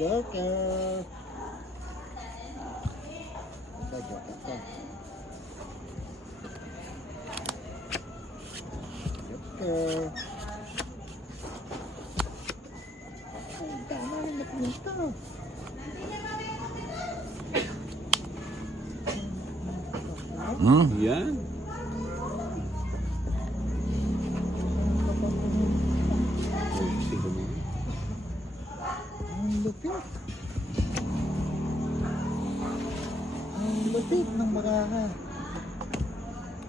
Joker. Ito, Joker ko. Joker. Ay, tama rin na pinito. Yan. Ang lupit. Ang lupit ng baraha.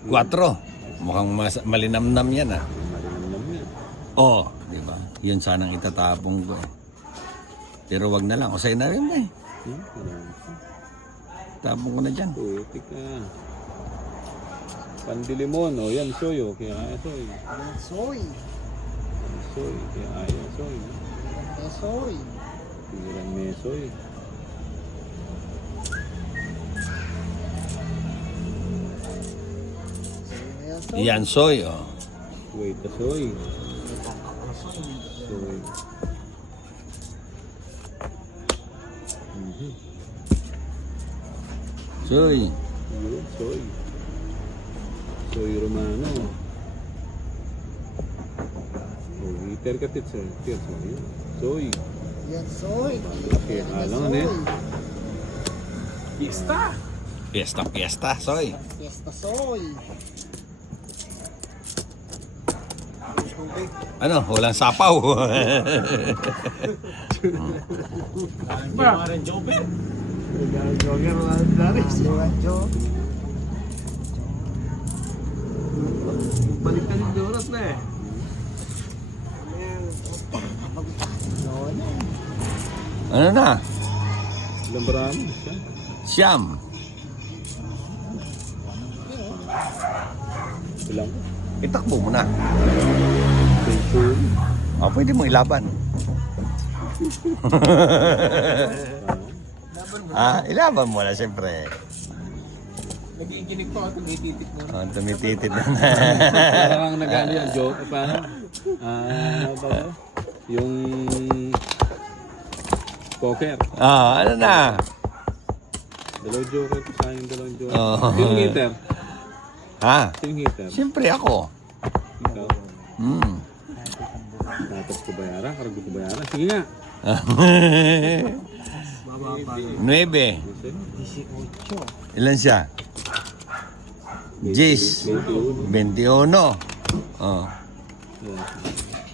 4. Mukhang malinamnam yan ah. Malinamnam yan. Oo, di ba? Yun sanang itatapong ko eh. Pero wag na lang. O sa'yo na rin ba eh. Tapong ko na dyan. Putik ka. Pandilimon. O yan, soy. O kaya kaya soy. Ang soy. Soy. Kaya kaya soy. Ang soy. Tingnan may soy. Yan, soy. Oh. Wait, the soy. Soy. Soy. Yun, soy. Soy Romano. Oh, iter ka tit soy. Tit soy. Soy. Yan soy. Okay, alam eh. Fiesta, soy. Fiesta soy. Ano, walang sapaw. Joker, Joker. Balik ka din oras na eh. Ano na? Lambrano. Siyam. Ilang? Itakbo mo na. Tension. O, pwede mo ilaban. Ilaban mo na, siyempre. Nagiginig pa ako, tumititik mo. Tumititit na. Parang nag-ano yan, joke. Parang, yung poker. Ano na? Dalawang joker ko sa yung dalawang joker. Oo. Sino hitter? Ha? Sino hitter? Siyempre ako. Ikaw. Dapat ko bayaran, karag ko bayaran. Sige nga. 9. Ilan siya? 10. 21. Oh.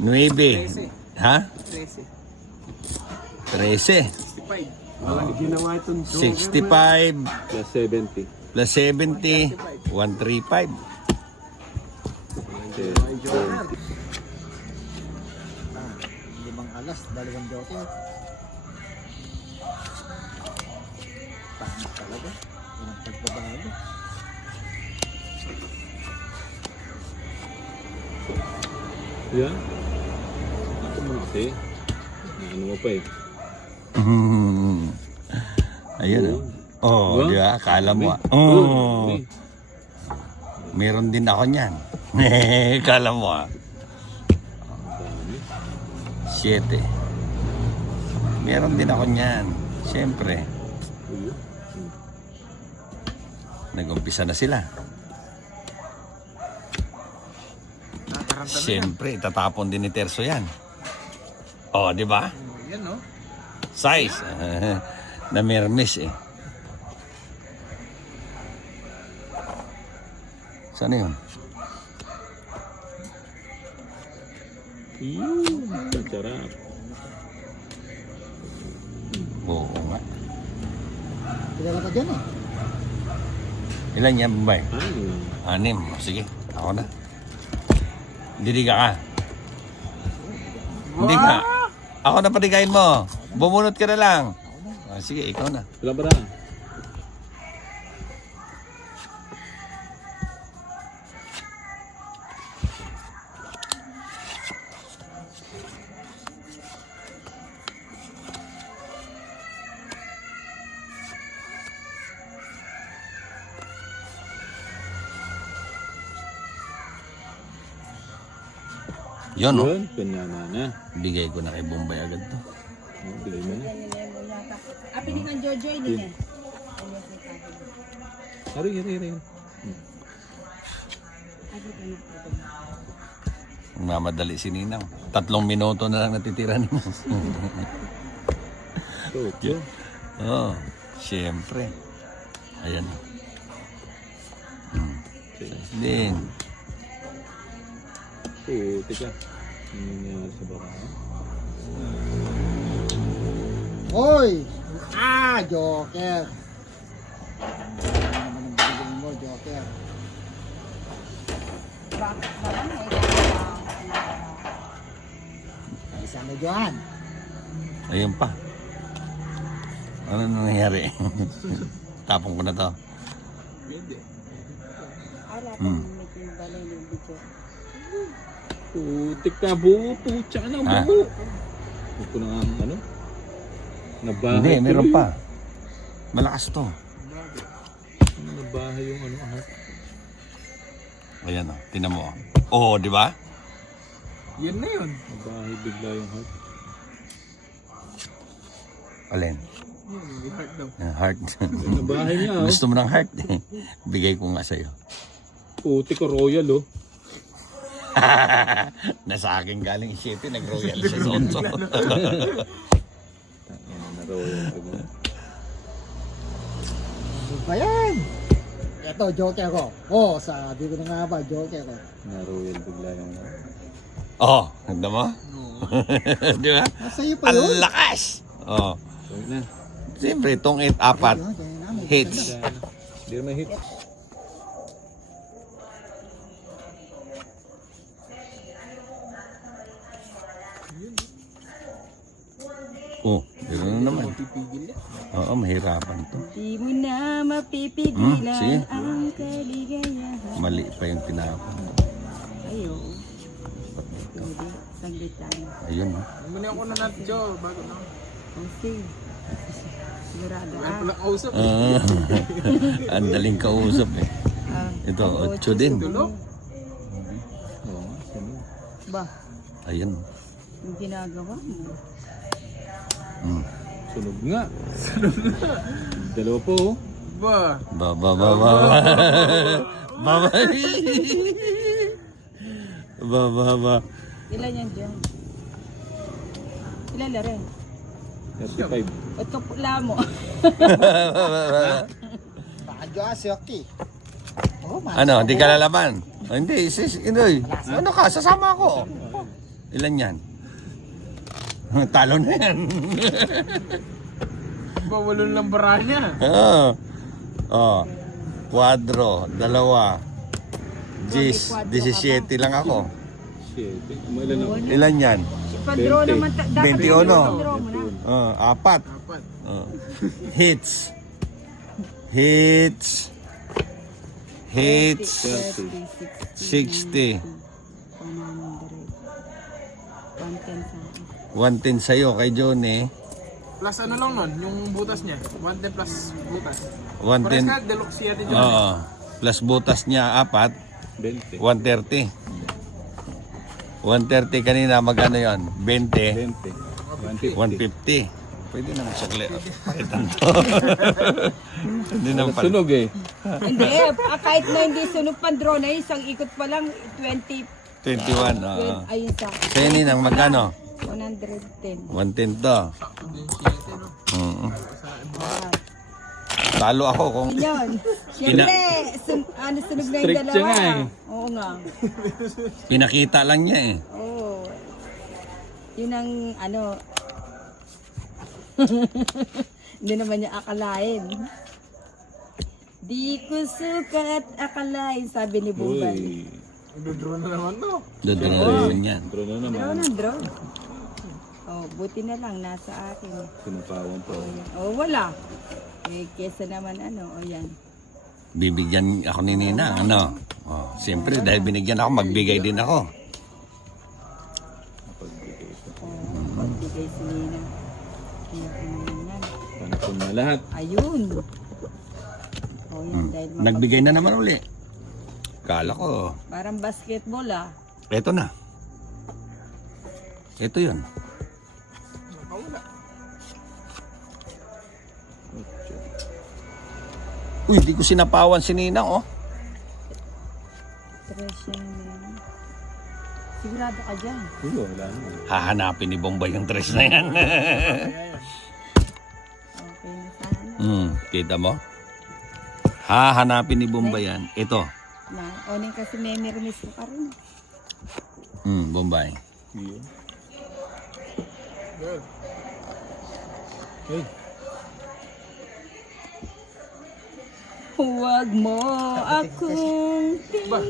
9. Ha? 13. 65. Ginawa itong 65 Plus 70. plus 70, 135. 5 alas, 2 Joker. Pangit talaga. Walang pagbabago. Yan. Ako mo kasi. Ano mo pa eh. Ayun. Oh, di ba? Akala mo. Oh. Meron din ako niyan. Akala mo. 7. Meron din ako niyan. Siyempre. Nag-umpisa na sila. Siyempre, itatapon din ni Terso yan. Oh, di ba? Yan no? Size. Na Mermes eh. Saan yun? Sarap. Oo nga. Kilala ka dyan eh. Ilan yan, Bombay? 6. 6. Sige, ako na. Diliga ka. Hindi ka. Ako na patigayin mo. Bumunot ka na lang. Sige, ikaw na. Wala ba na? Yun, no? Yun, pinyana na. Bigay ko na kay Bombay agad to. Bigay mo na. Pili kang Jojo, hindi eh. Ari. Mamadali si Ninang. 3 minuto na lang natitira niyo. Toto. Oo, siyempre. Ayan. Din. Puti ka. Ano nangyari sa baka? Hoy! Joker! Ano naman ang bigay mo, Joker? Isa na dyan. Ayun pa. Ano nangyayari? Tapong ko na to. Hmm. Putik ka, buo. Putya na, Ha? buo. Huwag ko na nga, ano? Nabahay. Hindi, meron tuloy. pa. Malakas to. Nabahay yung ano, ahas. Ayan o, tinan mo. Oo, di ba? Yun na yun. Nabahay bigla yung heart. Alin? Yun, yung heart daw. Yung heart. Nabahay niya, oh. Gusto mo ng heart? Bigay ko nga sa'yo. Putik ko, royal, oh. Nasa akin galing isipin, nag-royal siya sa onso. Ano na royal ko ba? Ano ba yan? Ito, Joker ko. Sabi ko na nga ba, Joker ko. Na royal bigla yung heart. Oh, ganda mo? Di ba? Sa'yo pa Ang yun? lakas! Oh. So, na. Siyempre, itong 8-4 hits. Hindi na hit. Oh, yun na naman. Pipigil yan. Oo, mahirapan to. Di mo na mapipigilan sige. ang kaligayahan. Mali pa yung tinapon. Ayo. Hindi, saglit lang. Ayun, oh. Muna ako na natin, Joe. Bago na. Okay. Sigurado Wala pala kausap. Ang daling kausap eh. Ah, Ito, 8 din. Tulog. Oo, sino? ba, Ayun. yung ginagawa mo. Mm. Sunog nga. Dalawa po, oh. Ba? Ba. Ba. Ilan yan dyan? Ilan na rin? 35. Ito pula mo. Baka dyan, Syoki. Ano, di ka lalaban? Oh, hindi, sis, Indoy. Ano ka, sasama ako. Ilan yan? Talo na yan. Ba, walong lambara niya. Oh. Kwadro, 2. 17 lang ako. Shit. Umailan ako. Ilan yan? Pandro 20. naman. Dapat 21. pandro mo na. 4. Apat. Hits. 60. 110 sa'yo kay Johnny. Plus ano lang nun, yung butas niya. 110 plus butas. 110. Pares ka, deluxe yan din yun. Oo. Plus butas niya 4. 20. 130. 130 kanina, magkano yon? 20. 20. 150. Pwede naman sakli. Pakitan to. Hindi naman pala. Sunog eh. Hindi, kahit na hindi sunog pandro na isang ikot pa lang, 20, 21. Oo. ayun sa Kaya ninang, magkano? 110. 110 to. Oo. Talo ako kung... Yun. Siyempre, sunog na yung Strict siya dalawa. nga eh. Oo nga. Pinakita lang niya eh. Oo. Yun ang hindi naman niya akalain. Di ko sukat akalain, sabi ni Bumbay. Uy. Nagdodraw na naman to. Dodroon yan. Draw na naman. Draw na draw. Oh, buti na lang nasa akin. Sinupawan pa. Oh, wala. Eh, kesa naman o yan. Bibigyan ako ni Nina, ano? Oh, siyempre, dahil binigyan ako, magbigay din ako. Oh, pagbigay si Nina. Kaya naman yan. Panapon na lahat. Ayun. Oh, yan, dahil Nagbigay na naman uli. Kala ko, parang basketball eto na. Ito yun. Nakawala. Uy, di ko sinapawan si Ninang, oh. Tres yan. Sigurado ka dyan. Hindi, wala naman. Hahanapin ni Bombay yung tres na yan. Okay na sana. Kita mo? Hahanapin ni Bombay yan. Ito. Na, oning kasi memirmis ko ka rin. Bombay. Yun. Hey. Huwag mo akong tingnan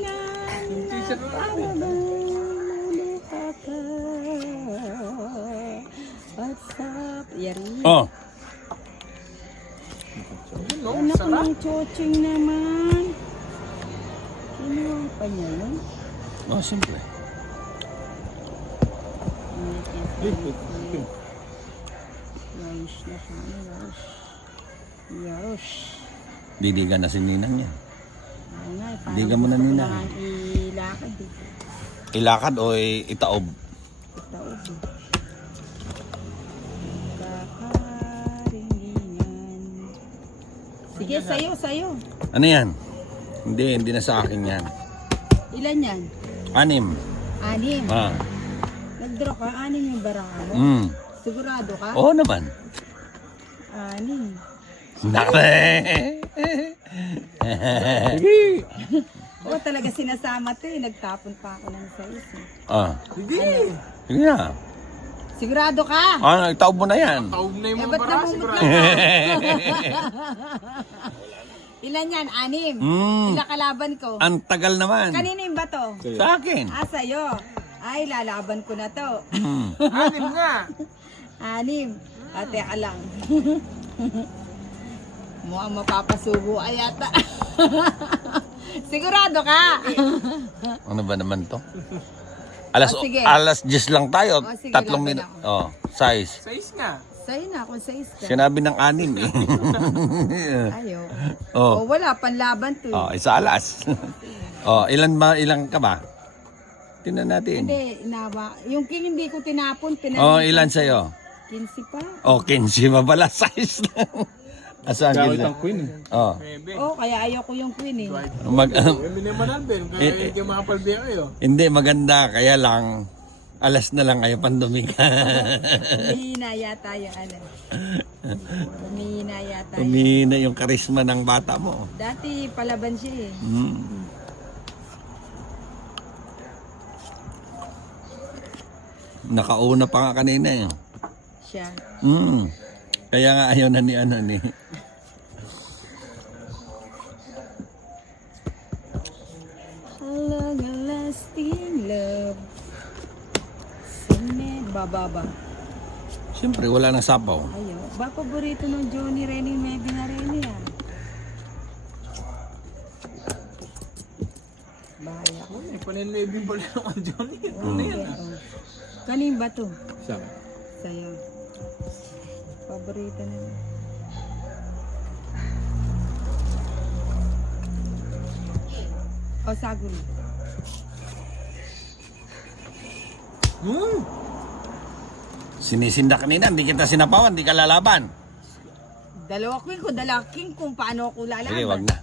para maluluha ka. At sa yari. Oh, Anak ng choching naman. Kinuha pa niya yun. oh, simple. Yarosh na siya. Yarosh. Yarosh. Didigan na si Ninang yan. Ay nga, parang Diga mo na, gusto ko Nina. lang ilakad eh. Ilakad o itaob? Itaob eh. Kakaringan. Sige, sayo. Ano yan? Hindi na sa akin yan. Ilan yan? 6. 6. Ah. Nag-draw ka, 6 yung baraka mo. Sigurado ka? Oo naman. 6. Nakre! Oo, talaga sinasama to eh. Nagtapon pa ako ng 6 eh. Ah. Hindi. Sige na. Sigurado ka? Ah, itaob mo na yan. Taob na yung Eh, mga ba't bara, namumutla sigurado. ka? Ilan yan? 6. Ilang kalaban ko? Ang tagal naman. Kanino yung bato? Sa akin. Sa'yo. Ay, lalaban ko na to. 6 nga. 6. Teka lang. Mukhang mapapasubo ay yata. Sigurado ka? Ano ba naman to? Alas, sige. alas 10 lang tayo. Oh, sige, 3 laban minuto. ako. Oh, size. 6 nga. Sa'yo na, kung 6 ka. Sinabi ng 6 eh. Ayaw. Oh. Wala, panlaban to. Oh, isa alas. Oh, ilan ka ba? Tingnan natin. Hindi, yung king hindi ko tinapon. Oh, ilan sa'yo? 15 pa. Oh, 15 ba pala? Size lang. Asan Gamit gila? ang queen. Oh. 9. Oh, kaya ayaw ko yung queen eh. Hindi naman albin. Kaya hindi makapalbiya kayo. Hindi, maganda. Kaya lang, alas na lang kayo pandumi ka. Humihina yata yung ano. Humihina yata yun. Umihina yung karisma ng bata mo. Dati palaban siya eh. Nakauna pa nga kanina eh. Siya. Kaya nga ayaw na ni ano ni. Long lasting love. Sine bababa. Siyempre, wala nang sapaw. Ayaw. Ba paborito ng Johnny Rennie Maybe na Rennie ah. Bahaya ko. Paninlibing pala naman Johnny. Kanin ba to? Isa. Sa'yo. Paborito na. O, sagol. Sinisinda kanina, hindi kita sinapawan, hindi ka lalaban. Dalawa king ko, dalawa king kung paano ako lalaban. Sige, wag na.